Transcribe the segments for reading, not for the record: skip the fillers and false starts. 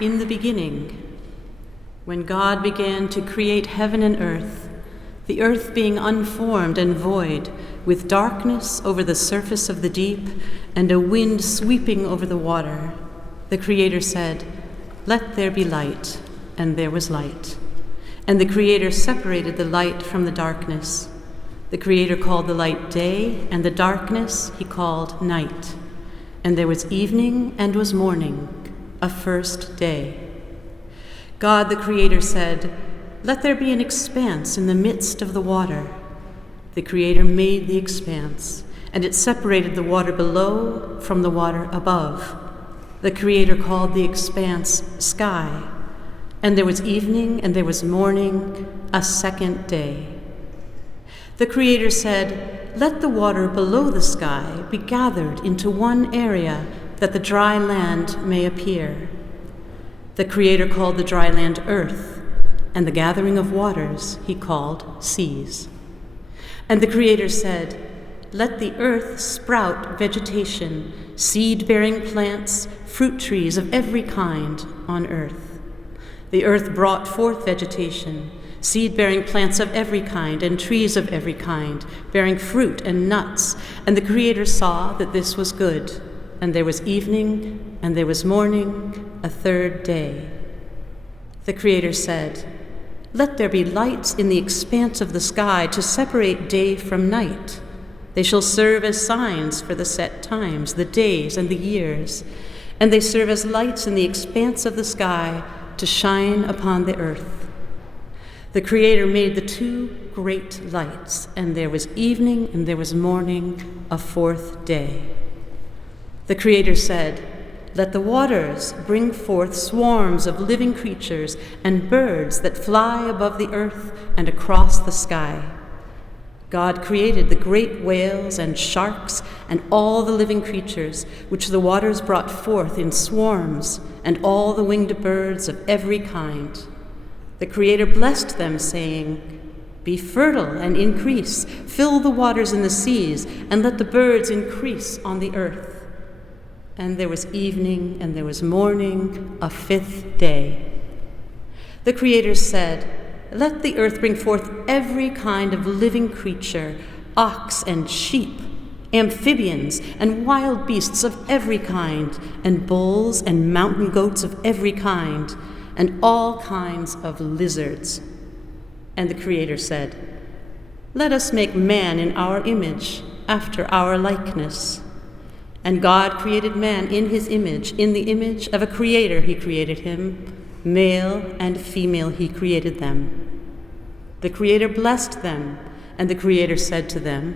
In the beginning, when God began to create heaven and earth, the earth being unformed and void, with darkness over the surface of the deep and a wind sweeping over the water, the Creator said, "Let there be light," and there was light. And the Creator separated the light from the darkness. The Creator called the light day, and the darkness he called night. And there was evening and was morning, a first day. God the Creator said, "Let there be an expanse in the midst of the water." The Creator made the expanse, and it separated the water below from the water above. The Creator called the expanse sky. And there was evening and there was morning, a second day. The Creator said, "Let the water below the sky be gathered into one area, that the dry land may appear." The Creator called the dry land earth, and the gathering of waters he called seas. And the Creator said, "Let the earth sprout vegetation, seed-bearing plants, fruit trees of every kind on earth." The earth brought forth vegetation, seed-bearing plants of every kind, and trees of every kind, bearing fruit and nuts. And the Creator saw that this was good. And there was evening, and there was morning, a third day. The Creator said, "Let there be lights in the expanse of the sky to separate day from night. They shall serve as signs for the set times, the days and the years. And they serve as lights in the expanse of the sky to shine upon the earth." The Creator made the two great lights, and there was evening and there was morning, a fourth day. The Creator said, "Let the waters bring forth swarms of living creatures and birds that fly above the earth and across the sky." God created the great whales and sharks and all the living creatures which the waters brought forth in swarms, and all the winged birds of every kind. The Creator blessed them, saying, "Be fertile and increase, fill the waters in the seas, and let the birds increase on the earth." And there was evening and there was morning, a fifth day. The Creator said, "Let the earth bring forth every kind of living creature, ox and sheep, amphibians and wild beasts of every kind, and bulls and mountain goats of every kind, and all kinds of lizards." And the Creator said, "Let us make man in our image, after our likeness." And God created man in his image. In the image of a Creator he created him. Male and female he created them. The Creator blessed them, and the Creator said to them,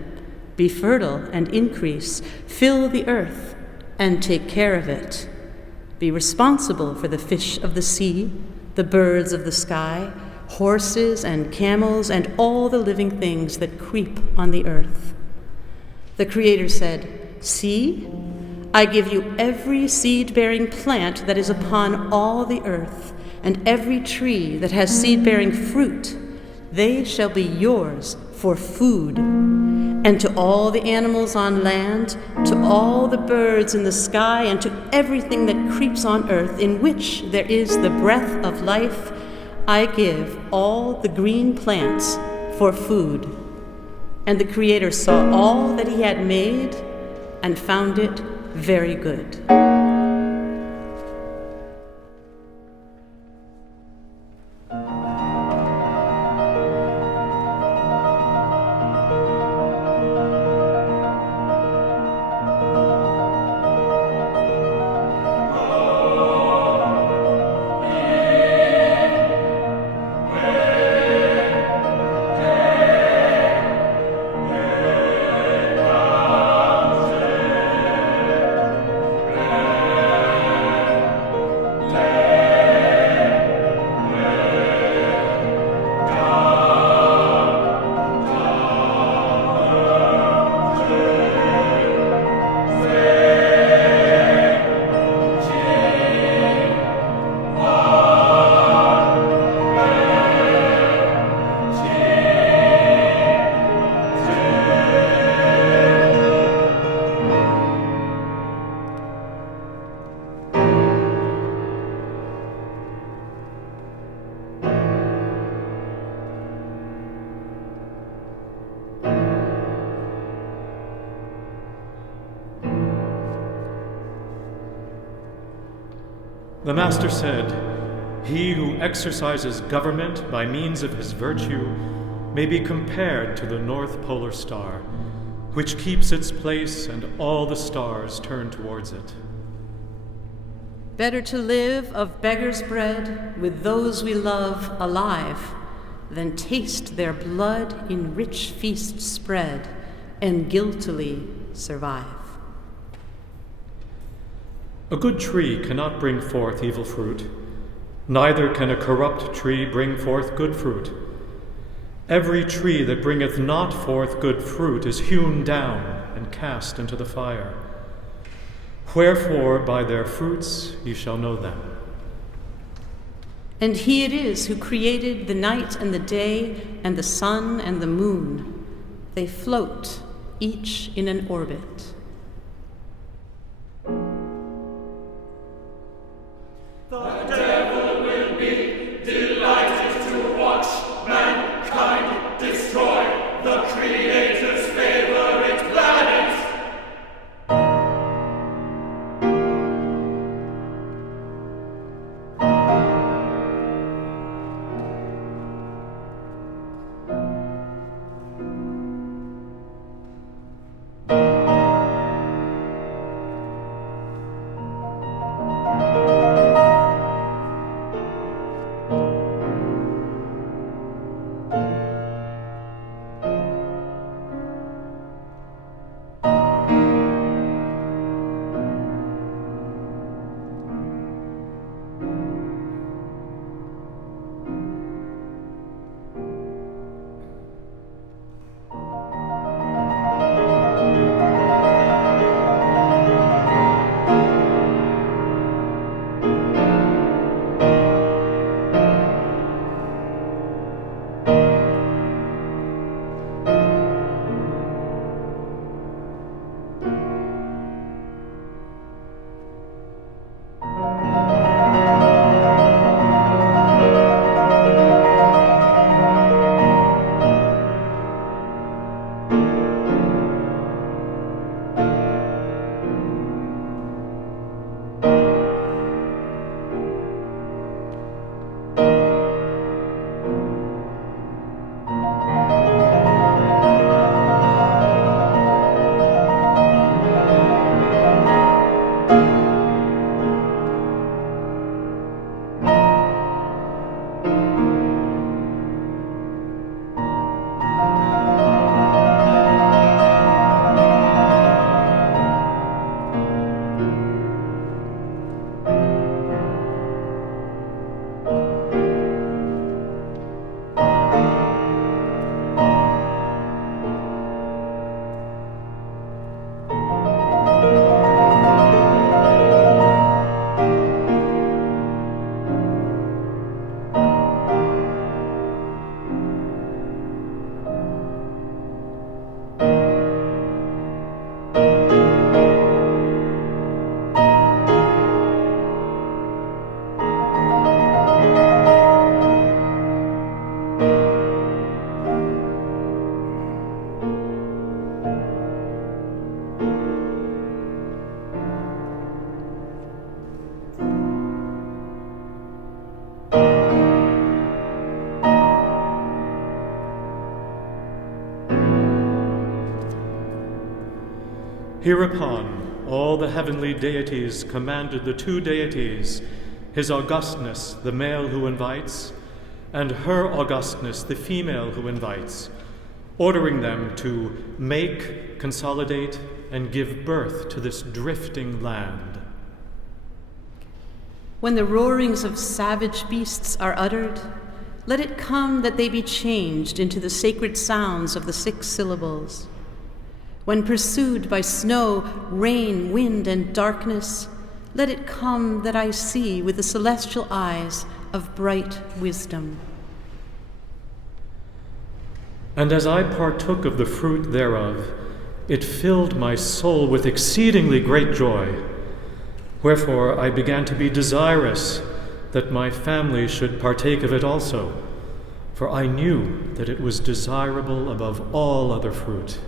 "Be fertile and increase, fill the earth and take care of it. Be responsible for the fish of the sea, the birds of the sky, horses and camels, and all the living things that creep on the earth." The Creator said, "See, I give you every seed-bearing plant that is upon all the earth, and every tree that has seed-bearing fruit. They shall be yours for food. And to all the animals on land, to all the birds in the sky, and to everything that creeps on earth, in which there is the breath of life, I give all the green plants for food." And the Creator saw all that he had made, and found it very good. The Master said, "He who exercises government by means of his virtue may be compared to the North Polar Star, which keeps its place and all the stars turn towards it." Better to live of beggar's bread with those we love alive than taste their blood in rich feasts spread and guiltily survive. A good tree cannot bring forth evil fruit, neither can a corrupt tree bring forth good fruit. Every tree that bringeth not forth good fruit is hewn down and cast into the fire. Wherefore by their fruits ye shall know them. And he it is who created the night and the day and the sun and the moon. They float, each in an orbit. The devil will be delighted to watch mankind destroy the Creator's favorite planet. Hereupon all the heavenly deities commanded the two deities, his augustness, the male who invites, and her augustness, the female who invites, ordering them to make, consolidate, and give birth to this drifting land. When the roarings of savage beasts are uttered, let it come that they be changed into the sacred sounds of the 6 syllables. When pursued by snow, rain, wind, and darkness, let it come that I see with the celestial eyes of bright wisdom. And as I partook of the fruit thereof, it filled my soul with exceedingly great joy. Wherefore I began to be desirous that my family should partake of it also, for I knew that it was desirable above all other fruit.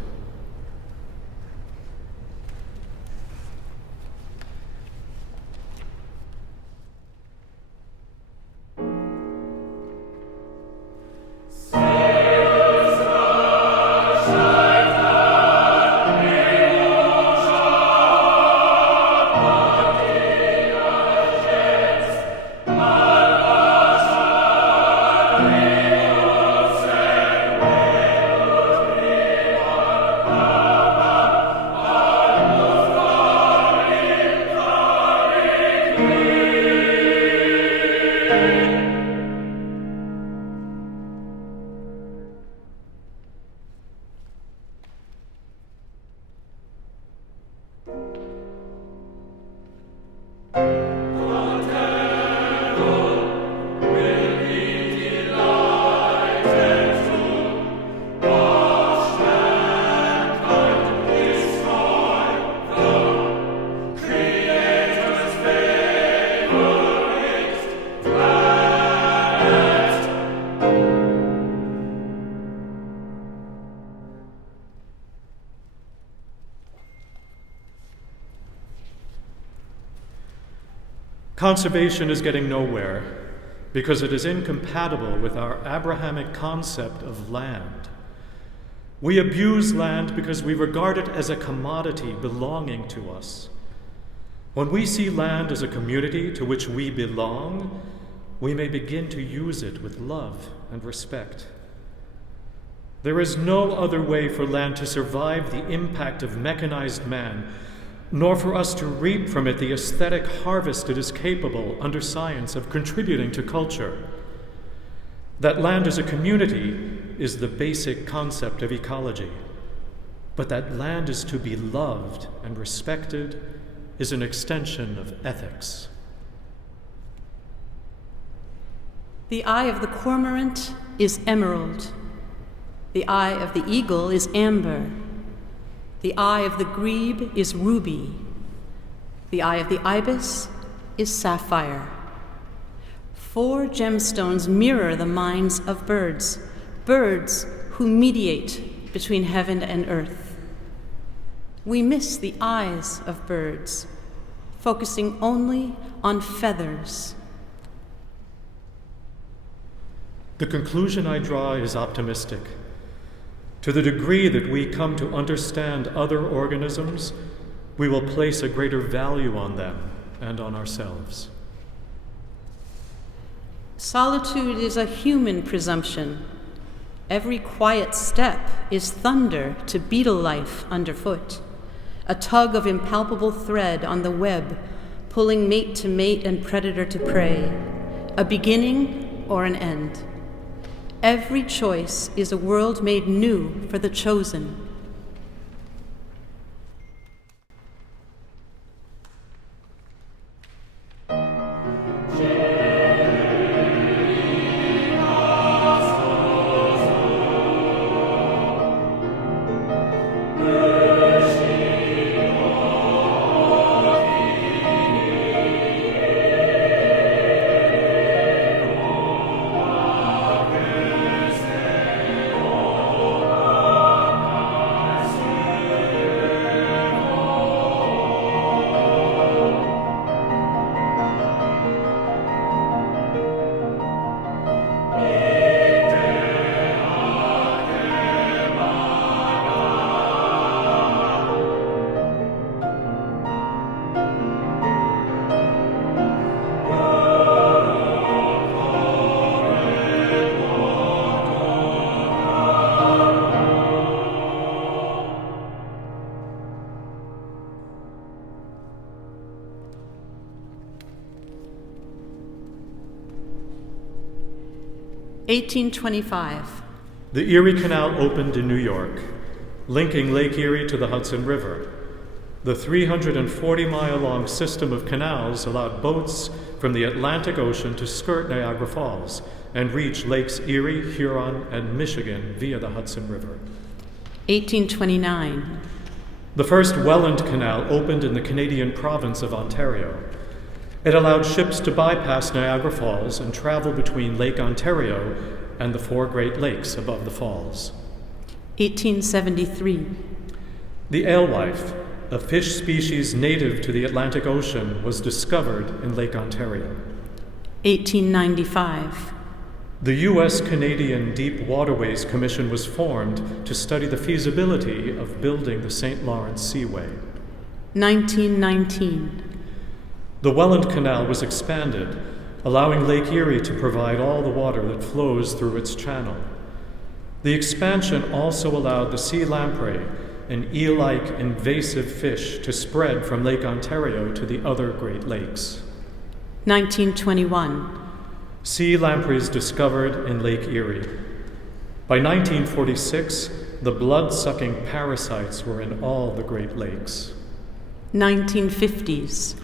Conservation is getting nowhere because it is incompatible with our Abrahamic concept of land. We abuse land because we regard it as a commodity belonging to us. When we see land as a community to which we belong, we may begin to use it with love and respect. There is no other way for land to survive the impact of mechanized man, nor for us to reap from it the aesthetic harvest it is capable, under science, of contributing to culture. That land as a community is the basic concept of ecology, but that land is to be loved and respected is an extension of ethics. The eye of the cormorant is emerald. The eye of the eagle is amber. The eye of the grebe is ruby. The eye of the ibis is sapphire. 4 gemstones mirror the minds of birds, birds who mediate between heaven and earth. We miss the eyes of birds, focusing only on feathers. The conclusion I draw is optimistic. To the degree that we come to understand other organisms, we will place a greater value on them and on ourselves. Solitude is a human presumption. Every quiet step is thunder to beetle life underfoot, a tug of impalpable thread on the web, pulling mate to mate and predator to prey, a beginning or an end. Every choice is a world made new for the chosen. (1825). The Erie Canal opened in New York, linking Lake Erie to the Hudson River. The 340-mile-long system of canals allowed boats from the Atlantic Ocean to skirt Niagara Falls and reach Lakes Erie, Huron, and Michigan via the Hudson River. 1829. The first Welland Canal opened in the Canadian province of Ontario. It allowed ships to bypass Niagara Falls and travel between Lake Ontario and the 4 Great Lakes above the falls. 1873. The alewife, a fish species native to the Atlantic Ocean, was discovered in Lake Ontario. 1895. The U.S.-Canadian Deep Waterways Commission was formed to study the feasibility of building the St. Lawrence Seaway. 1919. The Welland Canal was expanded, allowing Lake Erie to provide all the water that flows through its channel. The expansion also allowed the sea lamprey, an eel-like invasive fish, to spread from Lake Ontario to the other Great Lakes. 1921. Sea lampreys discovered in Lake Erie. By 1946, the blood-sucking parasites were in all the Great Lakes. 1950s.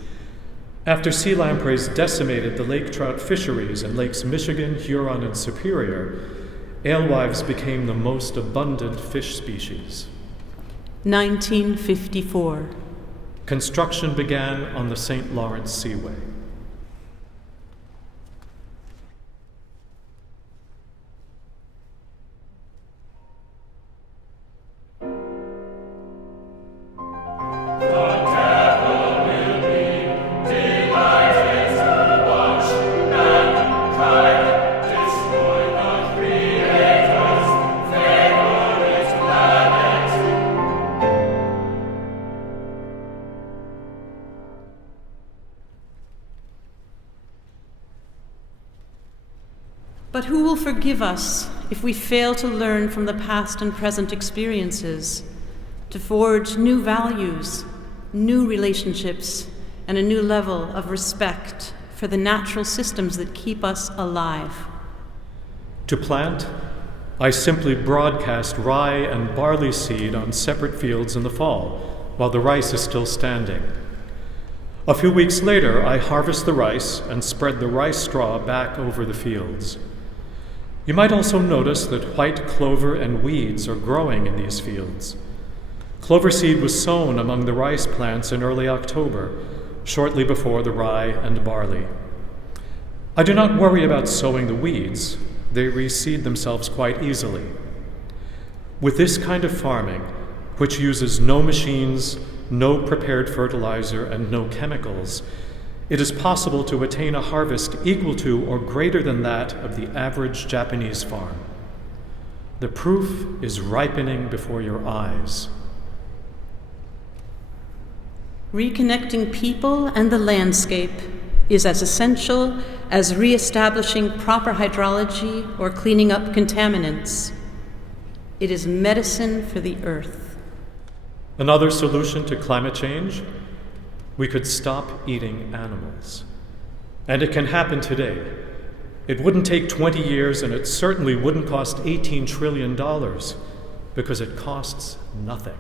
After sea lampreys decimated the lake trout fisheries in Lakes Michigan, Huron, and Superior, alewives became the most abundant fish species. 1954. Construction began on the St. Lawrence Seaway. But who will forgive us if we fail to learn from the past and present experiences, to forge new values, new relationships, and a new level of respect for the natural systems that keep us alive? To plant, I simply broadcast rye and barley seed on separate fields in the fall, while the rice is still standing. A few weeks later, I harvest the rice and spread the rice straw back over the fields. You might also notice that white clover and weeds are growing in these fields. Clover seed was sown among the rice plants in early October, shortly before the rye and barley. I do not worry about sowing the weeds. They reseed themselves quite easily. With this kind of farming, which uses no machines, no prepared fertilizer, and no chemicals, it is possible to attain a harvest equal to or greater than that of the average Japanese farm. The proof is ripening before your eyes. Reconnecting people and the landscape is as essential as reestablishing proper hydrology or cleaning up contaminants. It is medicine for the earth. Another solution to climate change? We could stop eating animals. And it can happen today. It wouldn't take 20 years, and it certainly wouldn't cost $18 trillion, because it costs nothing.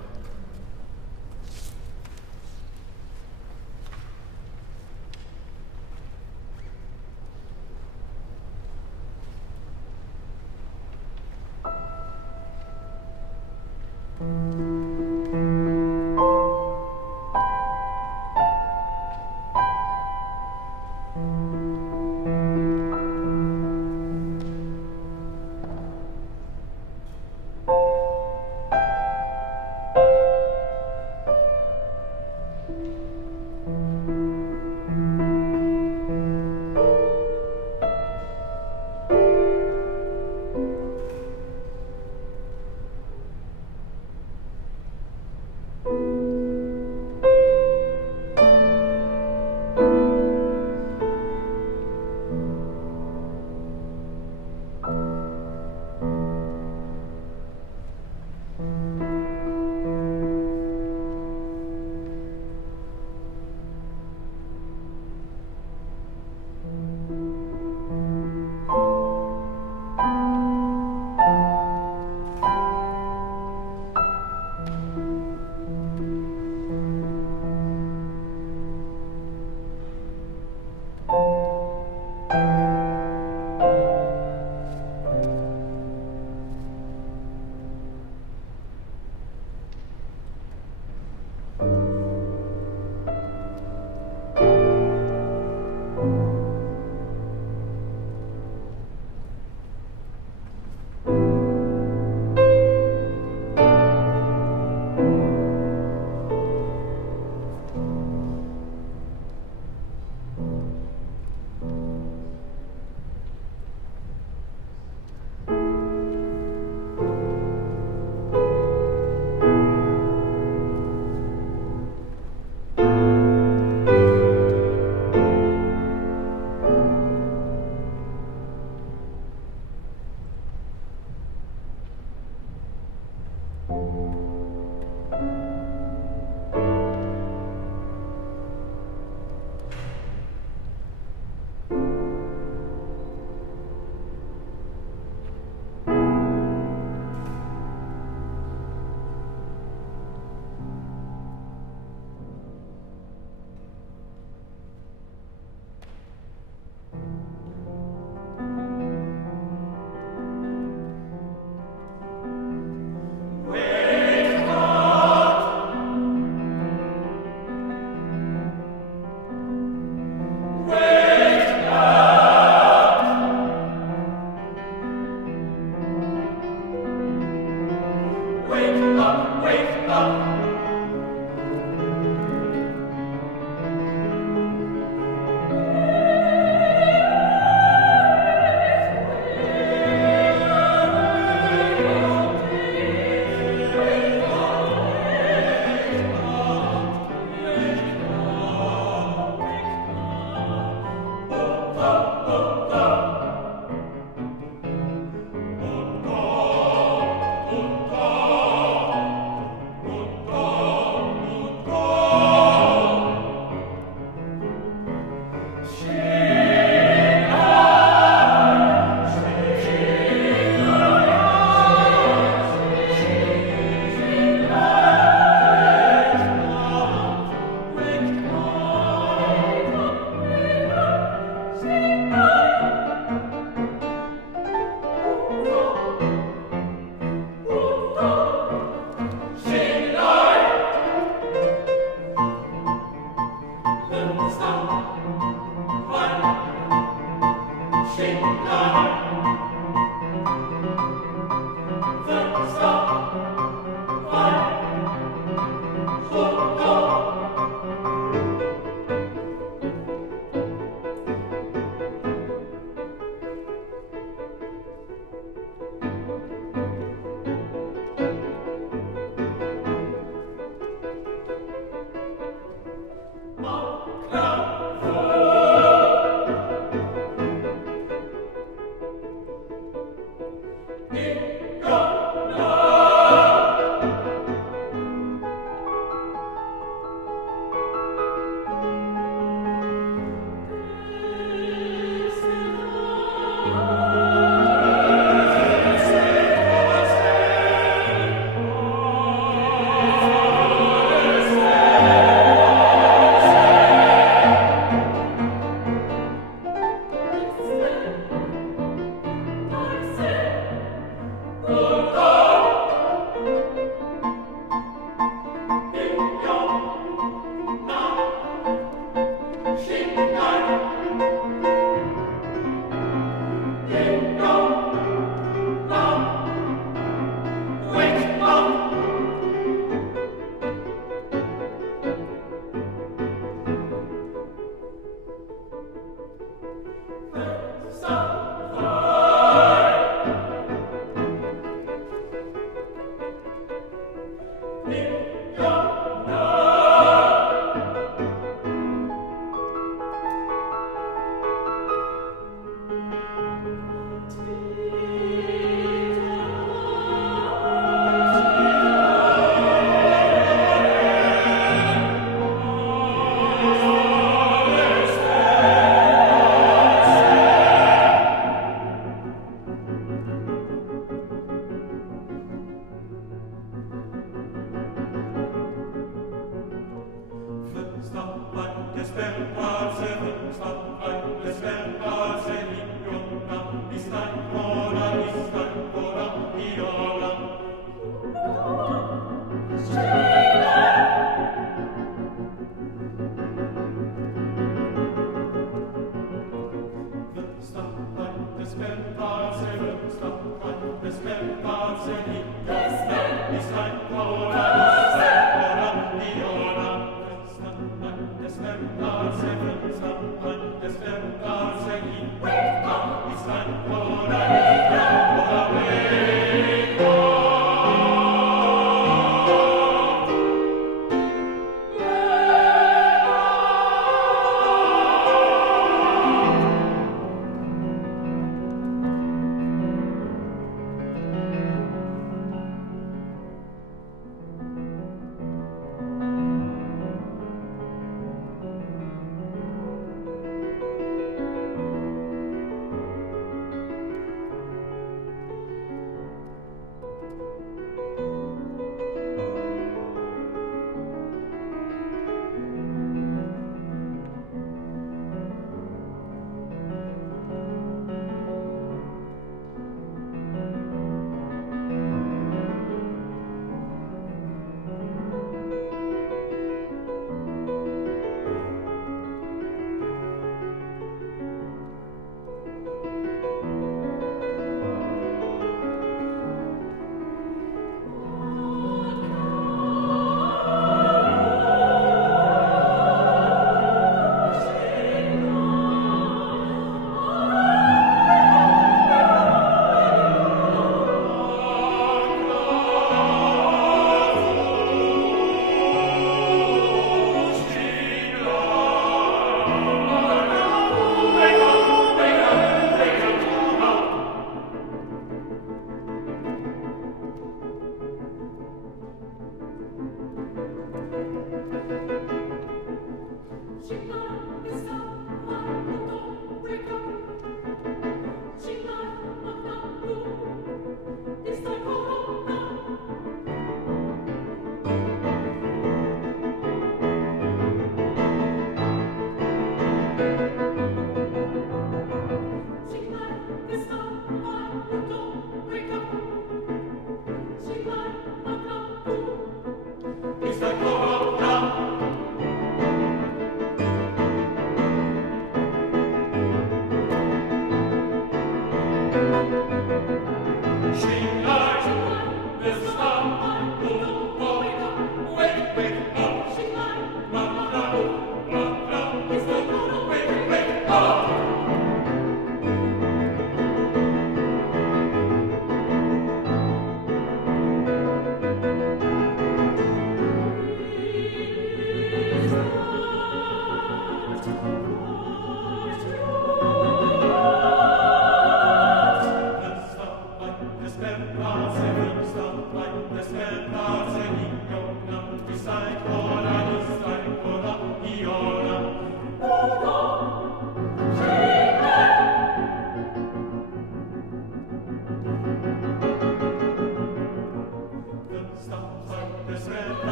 Stop, but dispel.